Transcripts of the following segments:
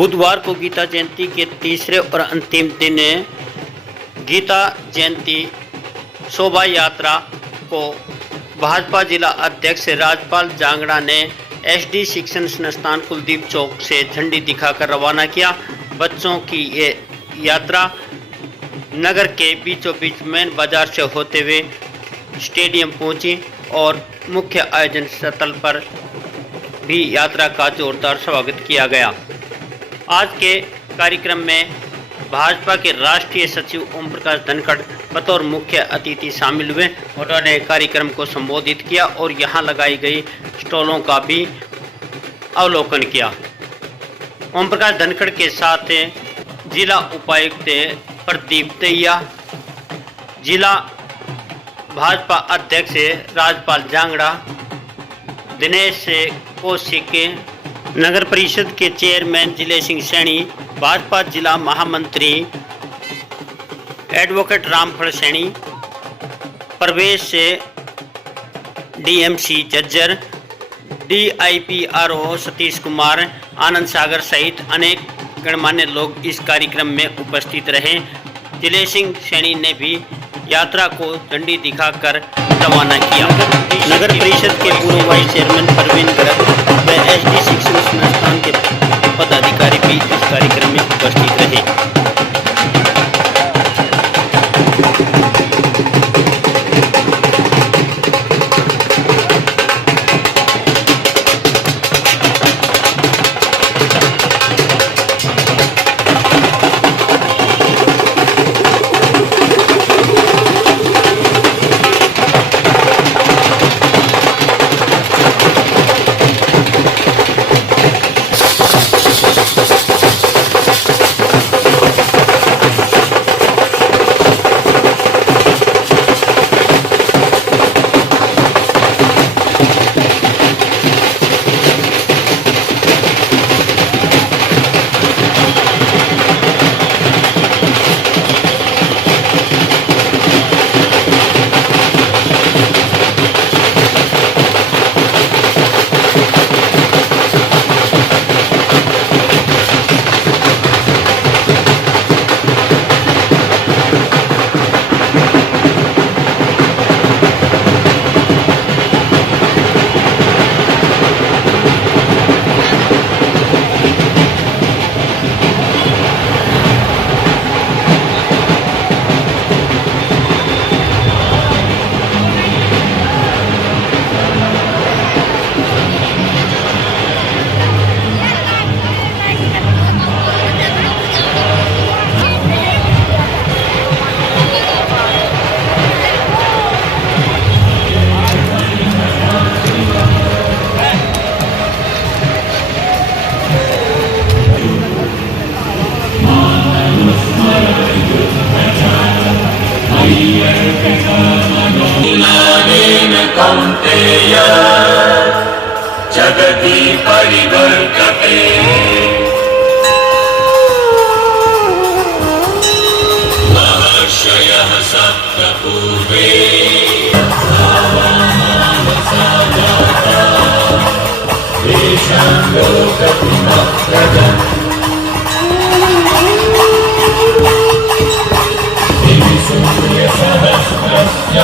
बुधवार को गीता जयंती के तीसरे और अंतिम दिन गीता जयंती शोभा यात्रा को भाजपा जिला अध्यक्ष राजपाल जांगड़ा ने एसडी शिक्षण संस्थान कुलदीप चौक से झंडी दिखाकर रवाना किया। बच्चों की ये यात्रा नगर के बीचों बीच मेन बाजार से होते हुए स्टेडियम पहुंची और मुख्य आयोजन स्थल पर भी यात्रा का जोरदार स्वागत किया गया। आज के कार्यक्रम में भाजपा के राष्ट्रीय सचिव ओम प्रकाश धनखड़ बतौर मुख्य अतिथि शामिल हुए। उन्होंने कार्यक्रम को संबोधित किया और यहां लगाई गई स्टॉलों का भी अवलोकन किया। ओम प्रकाश धनखड़ के साथ जिला उपायुक्त प्रदीप दहिया, जिला भाजपा अध्यक्ष राजपाल जांगड़ा, दिनेश कौशिक, नगर परिषद के चेयरमैन जिले सिंह सैनी, भाजपा जिला महामंत्री एडवोकेट रामफल सैनी, प्रवेश डीएमसी जज्जर, डीआईपीआरओ सतीश कुमार, आनंद सागर सहित अनेक गणमान्य लोग इस कार्यक्रम में उपस्थित रहे। जिले सिंह सैनी ने भी यात्रा को झंडी दिखाकर रवाना किया। नगर परिषद के पूर्व वाइस चेयरमैन परवीन गर्ग व एसडी शिक्षण संस्थान के पदाधिकारी भी इस कार्यक्रम में उपस्थित रहे। कौन्तेय जगति परिवर्तते महर्षयः सप्त पूर्वे तेषां लोकत्रयम् सूर्यसहस्रस्य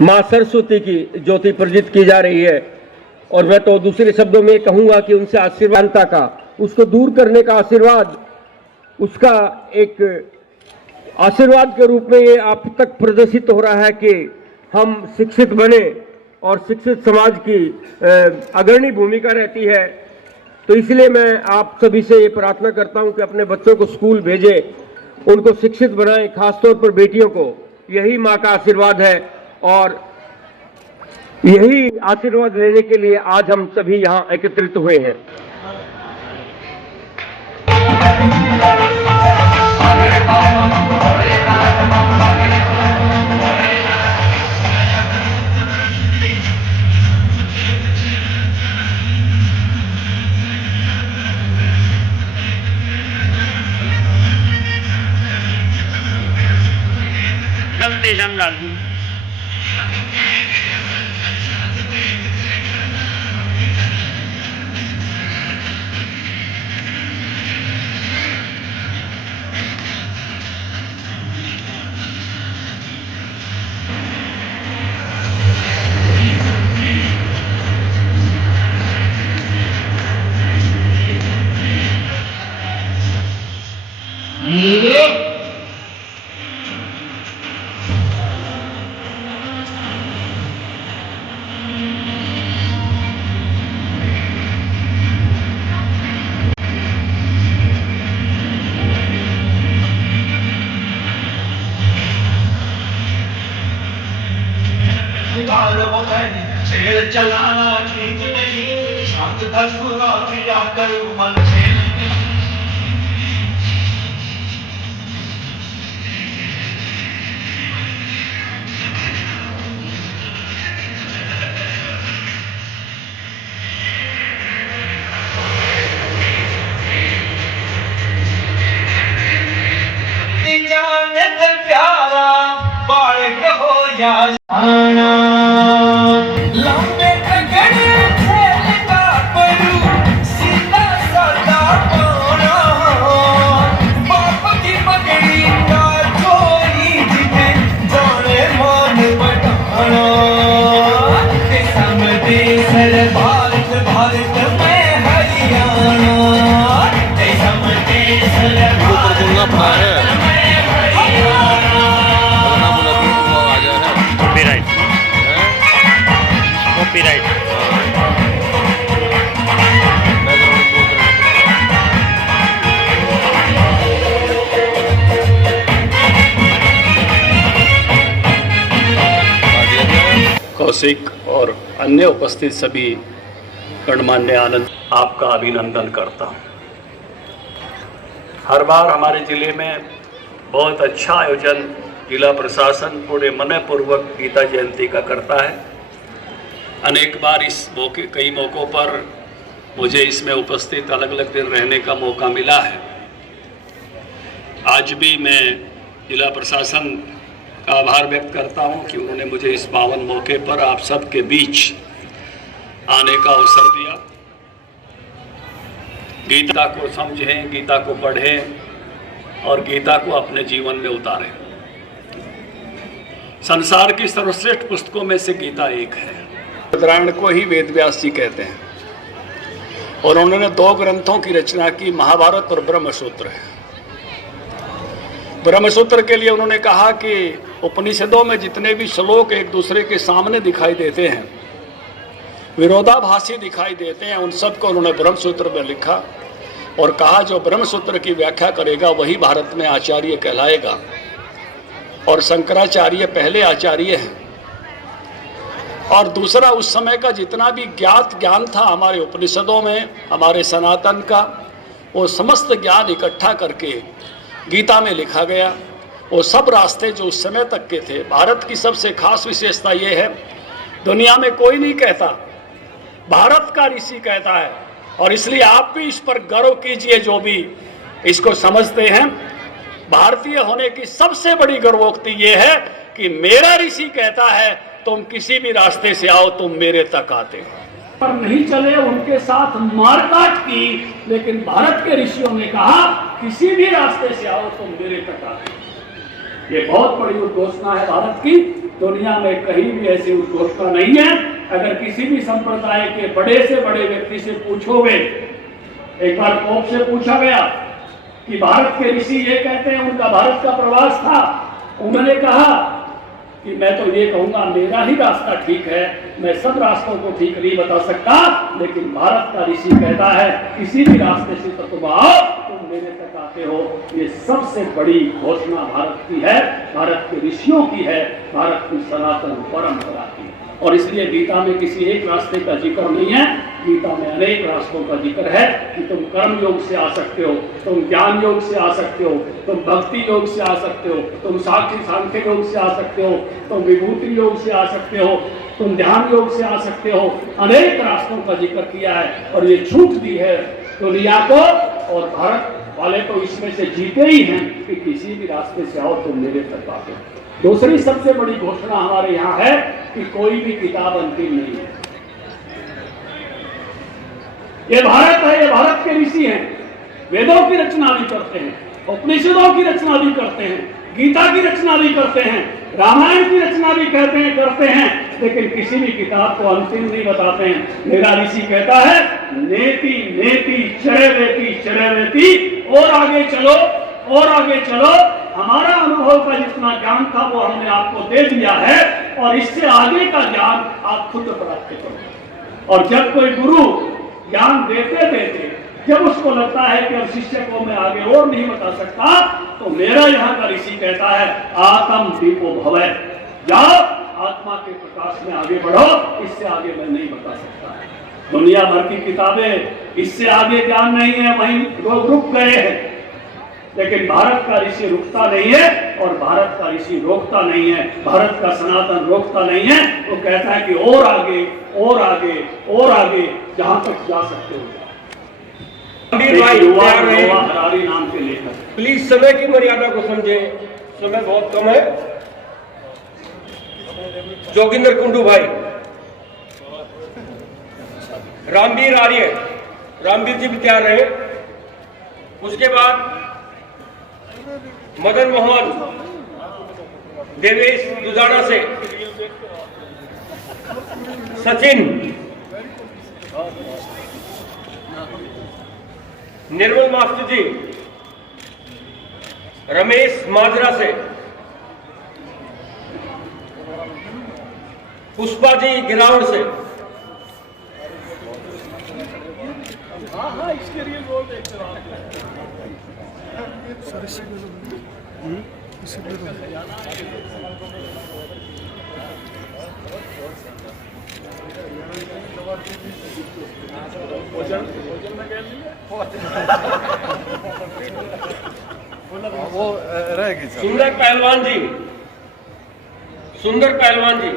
मां सरस्वती की ज्योति प्रज्वलित की जा रही है। और मैं तो दूसरे शब्दों में कहूंगा कि उनसे आशीर्वादता का, उसको दूर करने का आशीर्वाद, उसका एक आशीर्वाद के रूप में ये आप तक प्रदर्शित हो रहा है कि हम शिक्षित बने और शिक्षित समाज की अग्रणी भूमिका रहती है। तो इसलिए मैं आप सभी से ये प्रार्थना करता हूं कि अपने बच्चों को स्कूल भेजें, उनको शिक्षित बनाएं, खासतौर पर बेटियों को। यही माँ का आशीर्वाद है और यही आशीर्वाद लेने के लिए आज हम सभी यहाँ एकत्रित हुए हैं। गलती समझा शेर चलाना ठीक नहीं, शांत धसुरा किया कर मन से प्यारा बालक हो या आना लंबे तगड़े खेलता परू सीधा साधा पाना बाप की पगड़ी का चोरी जिसे जाने मान बटाना के समझे सर भारत भारत में हरियाणा के समझे सर भारत में कॉपीराइट कौशिक और अन्य उपस्थित सभी गणमान्य आनंद, आपका अभिनंदन करता हूँ। हर बार हमारे जिले में बहुत अच्छा आयोजन जिला प्रशासन पूरे मनपूर्वक गीता जयंती का करता है। अनेक बार इस मौके, कई मौक़ों पर मुझे इसमें उपस्थित अलग अलग दिन रहने का मौका मिला है। आज भी मैं जिला प्रशासन का आभार व्यक्त करता हूं कि उन्होंने मुझे इस पावन मौके पर आप सबके बीच आने का अवसर दिया। गीता को समझें, गीता को पढ़ें और गीता को अपने जीवन में उतारें। संसार की सर्वश्रेष्ठ पुस्तकों में से गीता एक है। उत्तरायण को ही वेद व्यास जी कहते हैं और उन्होंने 2 ग्रंथों की रचना की, महाभारत और ब्रह्मसूत्र है। ब्रह्मसूत्र के लिए उन्होंने कहा कि उपनिषदों में जितने भी श्लोक एक दूसरे के सामने दिखाई देते हैं, विरोधाभासी दिखाई देते हैं, उन सब को उन्होंने ब्रह्मसूत्र में लिखा और कहा जो ब्रह्मसूत्र की व्याख्या करेगा वही भारत में आचार्य कहलाएगा। और शंकराचार्य पहले आचार्य हैं। और दूसरा, उस समय का जितना भी ज्ञात ज्ञान था हमारे उपनिषदों में, हमारे सनातन का, वो समस्त ज्ञान इकट्ठा करके गीता में लिखा गया। वो सब रास्ते जो उस समय तक के थे। भारत की सबसे खास विशेषता ये है, दुनिया में कोई नहीं कहता, भारत का ऋषि कहता है। और इसलिए आप भी इस पर गर्व कीजिए जो भी इसको समझते हैं। भारतीय होने की सबसे बड़ी गर्वोक्ति ये है कि मेरा ऋषि कहता है तुम किसी भी रास्ते से आओ, तुम मेरे तक आते हो। पर नहीं चले, उनके साथ मारकाट की, लेकिन भारत के ऋषियों ने कहा किसी भी रास्ते से आओ तुम मेरे तक आते हो। ये बहुत बड़ी उद्घोषणा है भारत की, दुनिया में कहीं भी ऐसी उद्घोषणा नहीं है। अगर किसी भी संप्रदाय के बड़े से बड़े व्यक्ति से पूछोगे, एक बार पोप से पूछा गया कि भारत के ऋषि ये कहते हैं, उनका भारत का प्रवास था, उन्होंने कहा कि मैं तो ये कहूंगा मेरा ही रास्ता ठीक है, मैं सब रास्तों को ठीक नहीं बता सकता, लेकिन भारत का ऋषि कहता है किसी भी रास्ते से तो तुम आओ, तुम मेरे तक आते हो। ये सबसे बड़ी घोषणा भारत की है, भारत के ऋषियों की है, भारत की सनातन परंपरा की। और इसलिए गीता में किसी एक रास्ते का जिक्र नहीं है, गीता में अनेक रास्तों का जिक्र है कि तुम कर्म योग से आ सकते हो, तुम ज्ञान योग से आ सकते हो, तुम भक्ति योग से आ सकते हो, तुम साक्षी सांख्य योग से आ सकते हो, तुम विभूति योग से आ सकते हो, तुम ध्यान योग से आ सकते हो। अनेक रास्तों का जिक्र किया है और ये छूट दी है दुनिया को, और भारत वाले तो इसमें से जीते ही हैं कि किसी भी रास्ते से आओ तुम मेरे तक आते हो। दूसरी सबसे बड़ी घोषणा हमारे यहाँ है कि कोई भी किताब अंतिम नहीं है। ये भारत है, ये भारत के ऋषि हैं, वेदों की रचना भी करते हैं, उपनिषदों की रचना भी करते हैं, गीता की रचना भी करते हैं, रामायण की रचना भी करते हैं, लेकिन किसी भी किताब को अंतिम नहीं बताते हैं। मेरा ऋषि कहता है नेति नेति चरवेति चरवेति, और आगे चलो और आगे चलो। हमारा अनुभव का जितना ज्ञान था वो हमने आपको दे दिया है, और इससे आगे का ज्ञान आप खुद प्राप्त करो। और जब कोई गुरु ज्ञान देते देते जब उसको लगता है कि अब शिष्य को मैं आगे और नहीं बता सकता, तो मेरा यहाँ का ऋषि कहता है आत्म दीपो भवै, जाओ आत्मा के प्रकाश में आगे बढ़ो, इससे आगे मैं नहीं बता सकता। दुनिया भर की किताबें, इससे आगे ज्ञान नहीं है, वहीं लोग रुक गए हैं, लेकिन भारत का ऋषि रुकता नहीं है और भारत का ऋषि रोकता नहीं है, भारत का सनातन रोकता नहीं है। वो कहता है कि और आगे और आगे और आगे जहां तक जा सकते हो। हरारी नाम के लेखक, प्लीज समय की मर्यादा को समझे, समय बहुत कम है। जोगिंदर कुंडू भाई, रामवीर आर्य, रामवीर जी भी तैयार रहे। उसके बाद मदन मोहन देवेश दुजाना से, सचिन, निर्मल मास्टर जी, रमेश माजरा से, पुष्पा जी गिरावड़ से, सुंदर पहलवान जी, सुंदर पहलवान जी,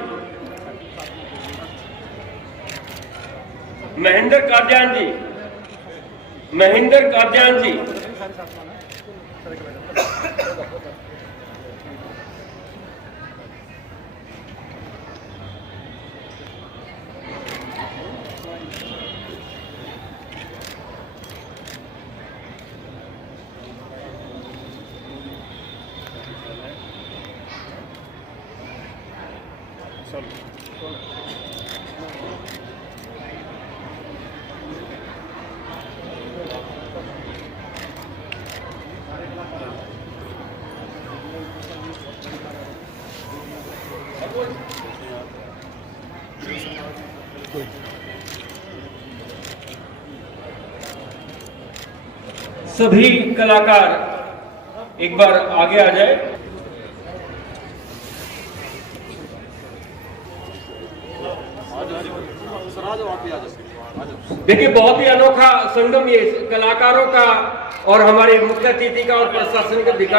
महेंद्र काद्यान जी, महेंद्र काद्यान जी, सभी कलाकार एक बार आगे आ जाए। देखिए, बहुत ही अनोखा संगम ये कलाकारों का और हमारे मुख्य अतिथि का और प्रशासन का दिखा